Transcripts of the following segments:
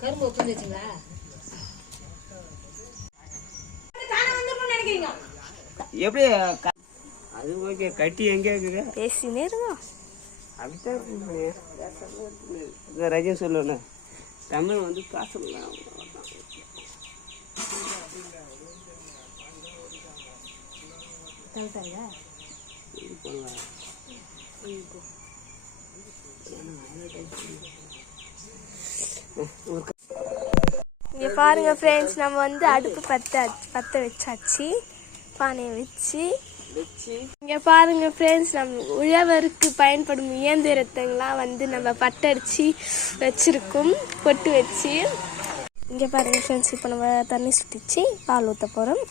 கரும்பு உட்காந்து வச்சுங்களா? எப்படி அது ஓகே. கட்டி எங்கே இருக்குது பேசினே இருக்கோம். அப்படித்தான் ரஜி சொல்லணும். தமிழ் வந்து காசெல்லாம் இங்கே பாருங்க ஃப்ரெண்ட்ஸ், நம்ம வந்து அடுப்பு பற்ற வச்சாச்சு. பானையை வச்சு இங்கே பாருங்க ஃப்ரெண்ட்ஸ், நம்ம உழவருக்கு பயன்படும் இயந்திரத்தெல்லாம் வந்து நம்ம பட்டடிச்சு வச்சிருக்கோம், பொட்டு வச்சு. இங்கே பாருங்க ஃப்ரெண்ட்ஸ், இப்போ நம்ம தண்ணி சுட்டிச்சு பால் ஊற்ற போகிறோம்.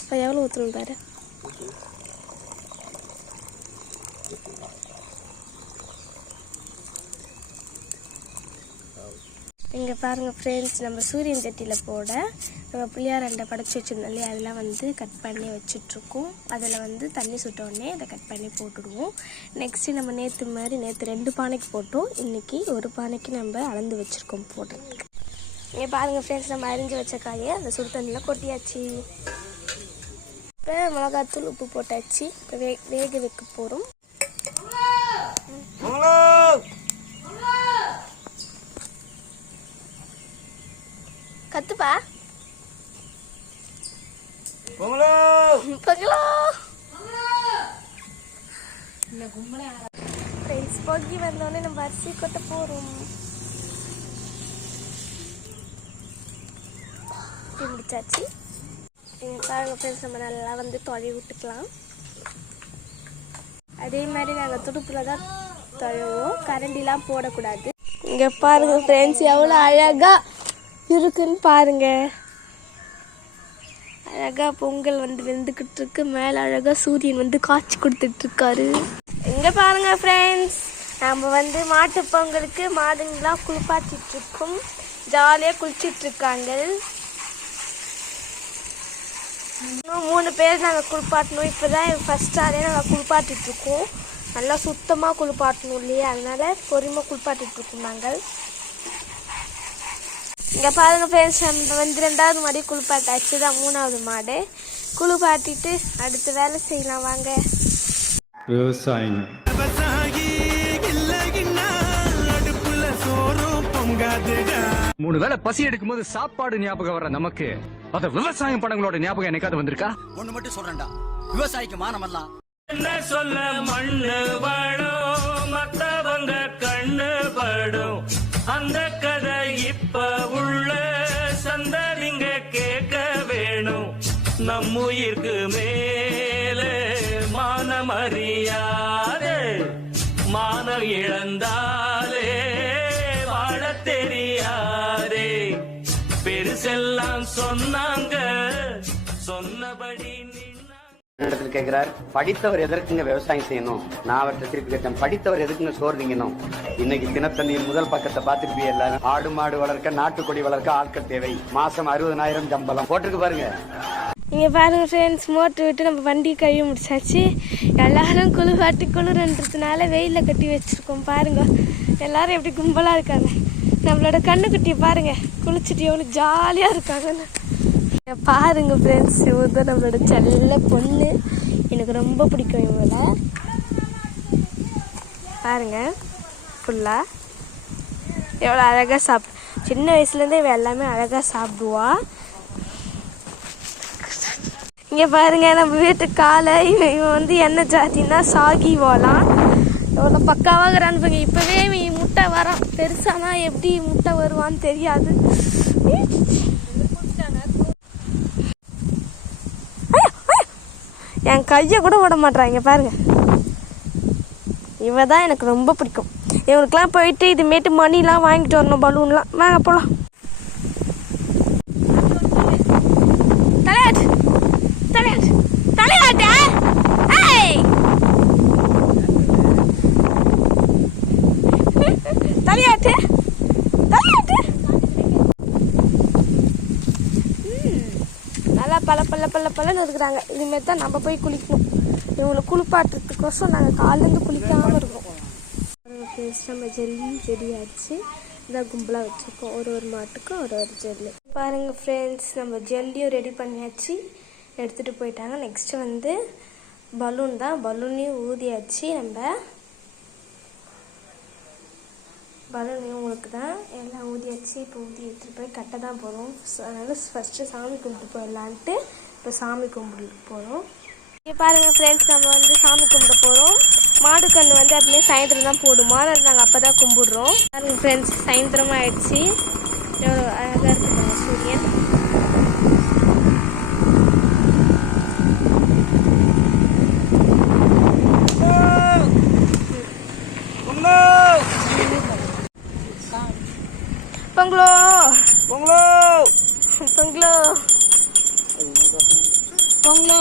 இப்போ எவ்வளோ ஊற்றணும் பாரு. இங்கே பாருங்கள் ஃப்ரெண்ட்ஸ், நம்ம சூரியன் சட்டியில் போட நம்ம புளியார் ரெண்டை படைச்சி வச்சுருந்தோம் இல்லையா, அதெல்லாம் வந்து கட் பண்ணி வச்சிட்ருக்கோம். அதில் வந்து தண்ணி சுட்டோடனே அதை கட் பண்ணி போட்டுடுவோம். நெக்ஸ்ட்டு நம்ம நேற்று 2 பானைக்கு போட்டோம், இன்றைக்கி 1 பானைக்கு நம்ம அளந்து வச்சுருக்கோம் போடுறதுக்கு. இங்கே பாருங்கள் ஃப்ரெண்ட்ஸ், நம்ம அரிஞ்சு வச்ச காயை அந்த சுடு தண்ணியில் கொட்டியாச்சு. இப்போ மிளகாத்தூள் உப்பு போட்டாச்சு. இப்போ வேக வைக்க போகிறோம். கத்துப்பா பொங்கி வந்தோடனே நம்ம அரிசி கொட்ட போறோம். முடிச்சாச்சு. பாருங்க ஃப்ரெண்ட்ஸ், நம்ம நல்லா வந்து தொலை விட்டுக்கலாம். அதே மாதிரி நாங்கள் துடுப்பில் தான் தொழுவோம், கரண்டிலாம் போடக்கூடாது. இங்கே பாருங்க ஃப்ரெண்ட்ஸ், எவ்வளோ அழகா இருக்குன்னு பாருங்க. அழகா பொங்கல் வந்து வெந்துக்கிட்டு இருக்கு. மேலே அழகா சூரியன் வந்து காய்ச்சி கொடுத்துட்டு இருக்காரு. இங்கே பாருங்க ஃப்ரெண்ட்ஸ், நம்ம வந்து மாட்டு பொங்கலுக்கு மாடுங்களாம் குளிப்பாட்டிட்டு இருக்கோம். ஜாலியாக குளிச்சிட்டு இருக்காங்க. இன்னும் 3 பேர் நாங்கள் குளிப்பாட்டணும். இப்போ தான் ஃபஸ்ட் ஆளே நாங்கள் குளிப்பாட்டிட்டு இருக்கோம். நல்லா சுத்தமாக குளிப்பாட்டணும் இல்லையா, அதனால பொறுமையாக குளிப்பாட்டிட்டு இருக்கோம் நாங்கள். இங்கே பாருங்கள் ஃப்ரெண்ட்ஸ், நம்ம வந்து 2வது மாடி குளிப்பாட்டாச்சு. தான் 3வது மாடு குளிப்பாட்டிட்டு அடுத்த வேலை செய்யலாம் வாங்க. விவசாயம் 3 வேளை பசி எடுக்கும் போது சாப்பாடு ஞாபகம் வர நமக்கு அத விவசாயம் படங்களோட ஞாபகம் என்னைக்காவது வந்திருக்கா? ஒண்ணு மட்டும் சொல்றேன்டா, விவசாயிக்கு மானமல்லாம் என்ன சொல்ல மண்ணு படும், மத்தவங்க கண்ணு படும். அந்த கதை இப்ப உள்ள சந்ததிங்க கேட்க வேணும். நம்முயிருக்கு மேலே மானமறியாதே, மானம் இழந்தாலே வாழ தெரியாதே. பெருசெல்லாம் சொன்னாங்க, சொன்னபடி இடத்துல கேட்கிறார், படித்தவர் எதற்குங்க விவசாயம் செய்யணும்? நான் அவர்கிட்ட திருப்பி கேட்டேன், படித்தவர் எதுக்குங்க சோறு திங்கணும்? இன்னைக்கு தினத்தந்தியின் முதல் பக்கத்தை பார்த்துருப்பீங்க எல்லாரும். ஆடு மாடு வளர்க்க, நாட்டுக்கொடி வளர்க்க ஆட்கள் தேவை, மாசம் 60,000 சம்பளம் போட்டிருக்கு பாருங்க. இங்கே பாருங்க ஃப்ரெண்ட்ஸ், மோட்டர் விட்டு நம்ம வண்டி கழுவி முடிச்சாச்சு. எல்லாரும் குளிர்ன்றதுனால வெயிலில் கட்டி வச்சுருக்கோம். பாருங்க எல்லாரும் எப்படி கும்பலாக இருக்காங்க. நம்மளோட கண்ணுக்குட்டியை பாருங்க, குளிச்சுட்டு எவ்வளோ ஜாலியாக இருக்காங்கன்னு பாருங்க ஃப்ரெண்ட்ஸ். இவங்க தான் நம்மளோட செல்ல பொண்ணு, எனக்கு ரொம்ப பிடிக்கும் இவங்கள. பாருங்க ஃபுல்லாக எவ்வளோ அழகாக சின்ன வயசுலேருந்தே இவ எல்லாமே அழகாக சாப்பிடுவா. இங்கே பாருங்க, நம்ம வீட்டு காலை இவன் வந்து என்ன ஜாதின்னா சாகி வாலாம். எவ்வளோ பக்காவாகிறான்னு பாருங்க. இப்போவே இவன் முட்டை வரான், பெருசானா எப்படி முட்டை வருவான்னு தெரியாது. என் கையை கூட விட மாட்டாங்க பாருங்க. இவ தான் எனக்கு ரொம்ப பிடிக்கும். இவனுக்குலாம் போயிட்டு இதுமேட்டு மணிலாம் வாங்கிட்டு வரணும், பலூன்லாம். வாங்க போகலாம். தலையாட்டு தலையாட்டு தலையாட்ட தலையாட்டு தலையாட்டு. நல்லா பல்லன்னு இருக்கிறாங்க. இனிமேல் தான் நம்ம போய் குளிக்கணும். இவங்களை குளிப்பாட்டுறதுக்கோசம் நாங்கள் காலேருந்து குளிக்காமல் இருக்கோம். நம்ம ஜெல்லி ரெடியாச்சு. இதான் கும்பலாக வச்சுருக்கோம். ஒரு மாட்டுக்கும் ஒரு ஜெல்லி. பாருங்கள் ஃப்ரெண்ட்ஸ், நம்ம ஜெல்லியும் ரெடி பண்ணியாச்சு, எடுத்துகிட்டு போயிட்டாங்க. நெக்ஸ்ட்டு வந்து பலூன் தான். பலூனையும் ஊதியாச்சு. நம்ம பலூனையும் உங்களுக்கு தான் எல்லாம் ஊதியாச்சு. இப்போ ஊதி எடுத்துகிட்டு போய் கட்ட தான் போகிறோம். அதனால் ஃபஸ்ட்டு சாமி கும்பிட்டு போயிடலான்ட்டு இப்போ சாமி கும்பிட்டு போகிறோம். இங்கே பாருங்கள் ஃப்ரெண்ட்ஸ், நம்ம வந்து சாமி கும்பிட போகிறோம். மாடு கன்று வந்து அப்படியே சாயந்தரம் தான் போடுமா, அதை நாங்கள் அப்போ தான் கும்பிடுறோம். பாருங்கள் ஃப்ரெண்ட்ஸ், சாயந்தரமாக ஆயிடுச்சு. எவ்வளோ அழகாக இருக்குங்க சூரியன். பொங்கலோ பொங்கலோ பொங்கலோ பொங்கலோ.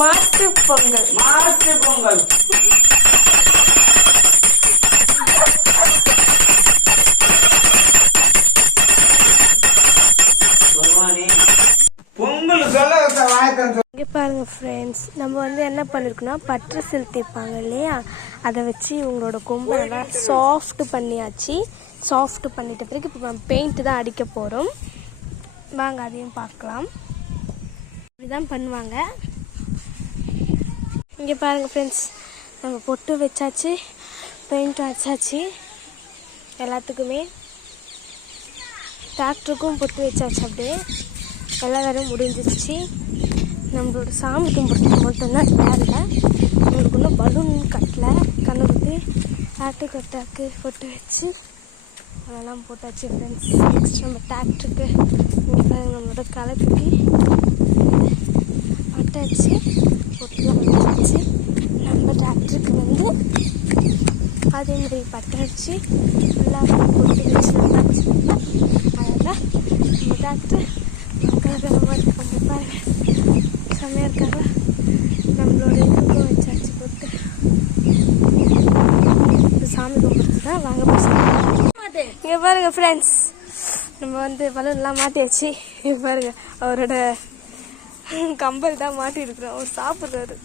மாட்டு பொங்கல். மாட்டு பொங்கல். பொங்கல் சொல்ல. இங்கே பாருங்கள் ஃப்ரெண்ட்ஸ், நம்ம வந்து என்ன பண்ணியிருக்கோன்னா பற்று செலுத்திருப்பாங்க இல்லையா, அதை வச்சு இவங்களோட கொம்பை நல்லா சாஃப்ட் பண்ணியாச்சு. சாஃப்ட் பண்ணிட்ட பிறகு இப்போ நம்ம பெயிண்ட்டு தான் அடிக்க போகிறோம். வாங்க அதையும் பார்க்கலாம். இப்படி தான் பண்ணுவாங்க. இங்கே பாருங்கள் ஃப்ரெண்ட்ஸ், நம்ம பொட்டு வச்சாச்சு, பெயிண்ட்டும் வச்சாச்சு. எல்லாத்துக்குமே டிராக்டருக்கும் பொட்டு வச்சாச்சு. அப்படியே எல்லா வேலையும் முடிஞ்சிருச்சு. நம்மளோட சாமி கும்பிட்றதுக்கு மட்டும்தான் வேலை. நம்மளுக்கு இன்னும் பலூன் கட்டலை. கண்ணுக்கு ஆட்டுக்கட்டாக்கு பொட்டு வச்சு அதெல்லாம் போட்டாச்சு ஃப்ரெண்ட்ஸ். நெக்ஸ்ட் நம்ம டிராக்டருக்கு நம்மளோட கலத்துக்கு பட்டாச்சு, பொட்டுலாம் வச்சாச்சு. நம்ம டிராக்டருக்கு வந்து அதே மாதிரி பட்டாச்சு, எல்லாம் பொட்டு வச்சு நல்லாச்சு. அதனால் நம்ம டிராக்டர் கொஞ்சம் பாருங்க செம்மையாக இருக்காங்க. நம்மளோட இதுக்கும் வச்சாச்சு பொட்டு. சாமி கும்பிட்றது தான். வாங்க பசங்க. இங்கே பாருங்க ஃப்ரெண்ட்ஸ், நம்ம வந்து பலூன்லாம் மாட்டியாச்சு. இங்கே பாருங்க, அவரோட கம்பல் தான் மாட்டி இருக்கிறோம். அவர் சாப்பிட்றாரு.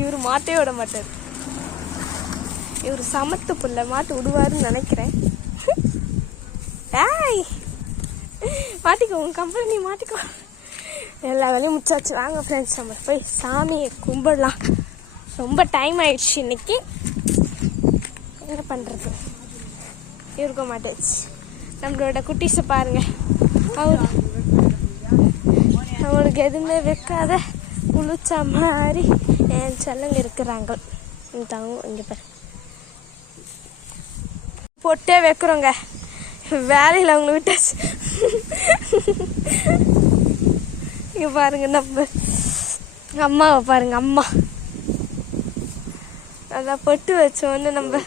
இவர் மாட்டே விட மாட்டார். இவர் சமத்து புள்ள, மாட்டு விடுவாருன்னு நினைக்கிறேன். ஏய் மாட்டிக்கோ, உன் கம்பல் நீ மாட்டிக்கோ. எல்லா வேலையும் முடிச்சாச்சு. வாங்க ஃப்ரெண்ட்ஸ், நம்ம போய் சாமியை கும்பிடலாம். ரொம்ப டைம் ஆயிடுச்சு இன்னைக்கு. என்ன பண்ணுறது, இருக்க மாட்டேச்சு. நம்மளோட குட்டீஸை பாருங்க, அவங்களுக்கு எதுவுமே வைக்காத குளிச்சா மாதிரி என் செல்லங்க இருக்கிறாங்க. இங்கே பாரு, பொட்டே வைக்கிறோங்க. வேலையில் அவங்கள விட்டாச்சு. இங்கே பாருங்க, நம்ம அம்மாவை பாருங்க. அம்மா நல்லா பொட்டு வச்சோன்னு நம்ம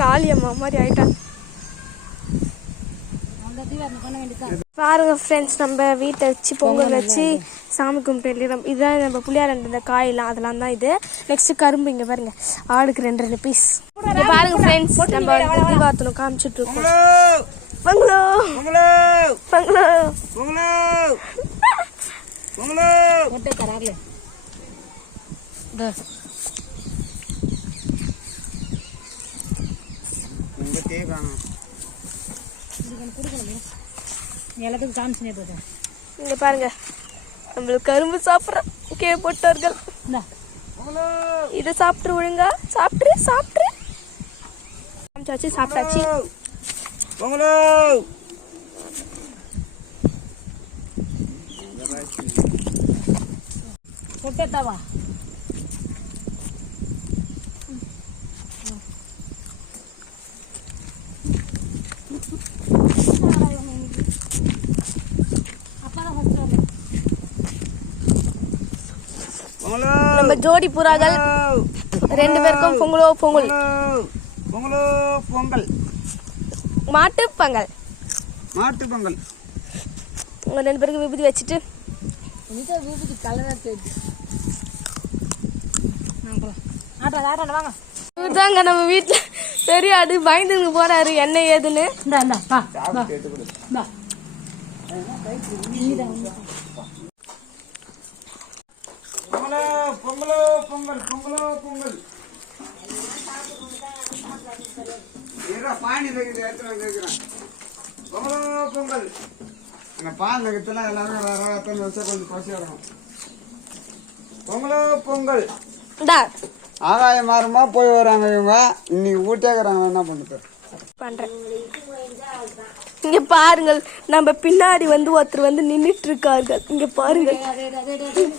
காளியம்மா மாதிரி ஆயிட்டாங்க. பாருங்க ஃப்ரெண்ட்ஸ், நம்ம வீட்டை வச்சு பொங்கல் வச்சு சாமி கும்பிட்டு இதுதான் நம்ம புளியாரண்டு. இந்த காயெல்லாம் அதெல்லாம் தான் இது. நெக்ஸ்ட் கரும்பு. இங்கே பாருங்க, ஆளுக்கு 2 பீஸ். பாருங்க ஃப்ரெண்ட்ஸ், நம்ம தீபாவளி காமிச்சிட்டு இருக்கோம். பங்களோ பங்களோ பங்களோ பங்களோ ஒட்டே தரார்ல. எல்லாத்துக்கும் காமிச்சுனே போதும். இங்க பாருங்க நம்மளுக்கு கரும்பு சாப்பிட்றோம் கீழே போட்டவர்கள். இதை சாப்பிட்டு ஒழுங்கா சாப்பிட்டு காமிச்சாச்சு, சாப்பிட்டாச்சு. பொங்கலோ சொட்டேத்தாவா பொங்கலோ நம்ம ஜோடி புறாகள் 2 பேருக்கும் பொங்கலோ பொங்கல். பொங்கலோ பொங்கல் மாட்டு பொங்கல். மாட்டு பொங்கல். உங்க 2 பேருக்கும் விபூதி வச்சுட்டு வீட்டுக்கு கலராக தெரியுது. ஆட்டா வாங்க. இவர்தாங்க நம்ம வீட்டுல பெரிய ஆடு பயந்துன்னு போறாரு என்ன ஏதுன்னு. இந்தா வா வா வா. பொங்கலோ பொங்கலோ பொங்கல் பொங்கலோ பொங்கல். பாணி எடுத்துறேன். பொங்கலோ பொங்கல். அங்க பால் நகத்துல எல்லாரும் கொஞ்சம் பசி வரணும். பொங்கலோ பொங்கல். ஆகாயம் மாறுமா போய் வராங்க இவங்க. இன்னைக்கு ஊட்டேக்குறாங்க, என்ன பண்றேன். இங்க பாருங்கள் நம்ம பின்னாடி வந்து ஒருத்தர் வந்து நின்னுட்டு இருக்கார்கள். இங்க பாருங்க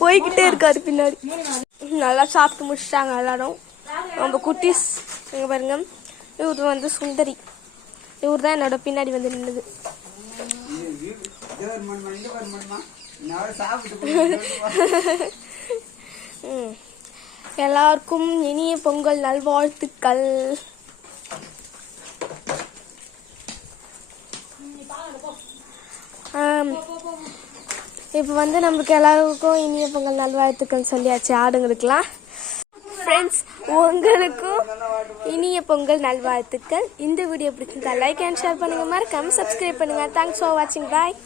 போய்கிட்டே இருக்காரு பின்னாடி. நல்லா சாப்பிட்டு முடிச்சிட்டாங்க எல்லாரும். நம்ம குட்டீஸ் இங்க பாருங்க. இவர் வந்து சுந்தரி. இவர் தான் என்னோட பின்னாடி வந்து நின்னுது. எல்லாருக்கும் இனிய பொங்கல் நல்வாழ்த்துக்கள். இப்போ வந்து நம்மளுக்கு எல்லாருக்கும் இனிய பொங்கல் நல்வாழ்த்துக்கள் சொல்லியாச்சு ஆடுங்களுக்குலாம். ஃப்ரெண்ட்ஸ், உங்களுக்கும் இனிய பொங்கல் நல்வாழ்த்துக்கள். இந்த வீடியோ பிடிச்சிருந்தா லைக் அண்ட் ஷேர் பண்ணுங்க, மறக்காம சப்ஸ்கிரைப் பண்ணுங்க. தேங்க்ஸ் ஃபார் வாட்சிங். பாய்.